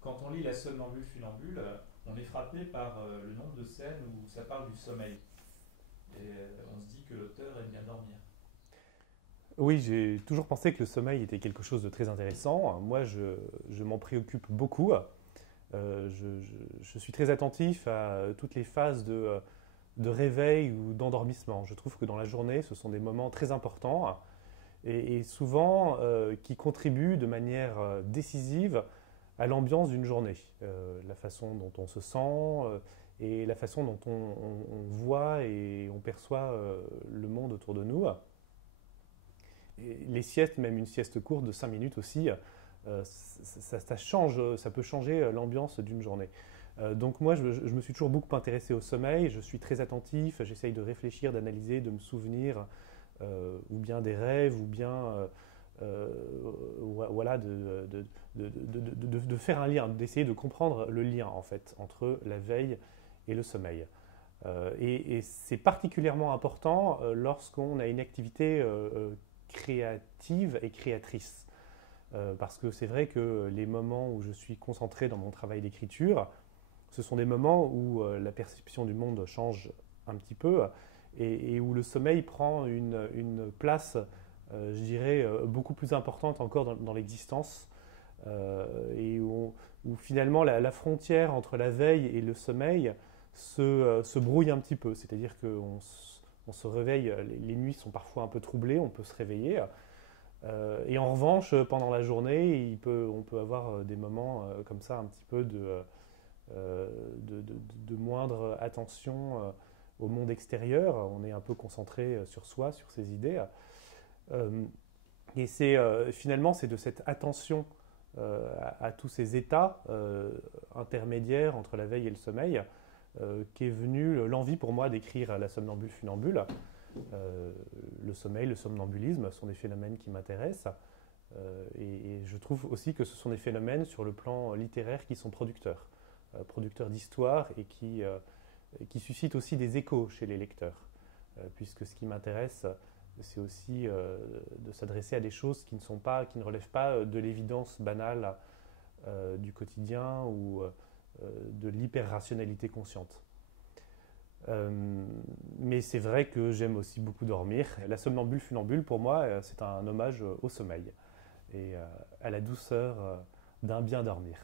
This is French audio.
Quand on lit La somnambule funambule, on est frappé par le nombre de scènes où ça parle du sommeil. Et on se dit que l'auteur aime bien dormir. Oui, j'ai toujours pensé que le sommeil était quelque chose de très intéressant. Moi, je m'en préoccupe beaucoup. Je suis très attentif à toutes les phases de réveil ou d'endormissement. Je trouve que dans la journée, ce sont des moments très importants et souvent qui contribuent de manière décisive à l'ambiance d'une journée. La façon dont on se sent et la façon dont on voit et on perçoit le monde autour de nous. Et les siestes, même une sieste courte de 5 minutes aussi, ça change, ça peut changer l'ambiance d'une journée. Donc moi, je me suis toujours beaucoup intéressé au sommeil, je suis très attentif, j'essaye de réfléchir, d'analyser, de me souvenir, ou bien des rêves, ou bien euh, voilà, de faire un lien, d'essayer de comprendre le lien en fait entre la veille et le sommeil. Et c'est particulièrement important lorsqu'on a une activité créative et créatrice. Parce que c'est vrai que les moments où je suis concentré dans mon travail d'écriture, ce sont des moments où la perception du monde change un petit peu et où le sommeil prend une place, je dirais, beaucoup plus importante encore dans l'existence et où finalement la frontière entre la veille et le sommeil se brouille un petit peu. C'est-à-dire qu'on se réveille, les nuits sont parfois un peu troublées, on peut se réveiller. Et en revanche, pendant la journée, on peut avoir des moments comme ça, un petit peu de moindre attention au monde extérieur. On est un peu concentré sur soi, sur ses idées. Euh, et finalement, c'est de cette attention à tous ces états intermédiaires entre la veille et le sommeil qu'est venue l'envie pour moi d'écrire La somnambule funambule. Euh, le sommeil, le somnambulisme sont des phénomènes qui m'intéressent. Et je trouve aussi que ce sont des phénomènes sur le plan littéraire qui sont producteurs, producteurs d'histoire et qui suscitent aussi des échos chez les lecteurs. Puisque ce qui m'intéresse, c'est aussi de s'adresser à des choses qui qui ne relèvent pas de l'évidence banale du quotidien ou de l'hyper-rationalité consciente. Mais c'est vrai que j'aime aussi beaucoup dormir. La somnambule funambule, pour moi, c'est un hommage au sommeil et à la douceur d'un bien dormir.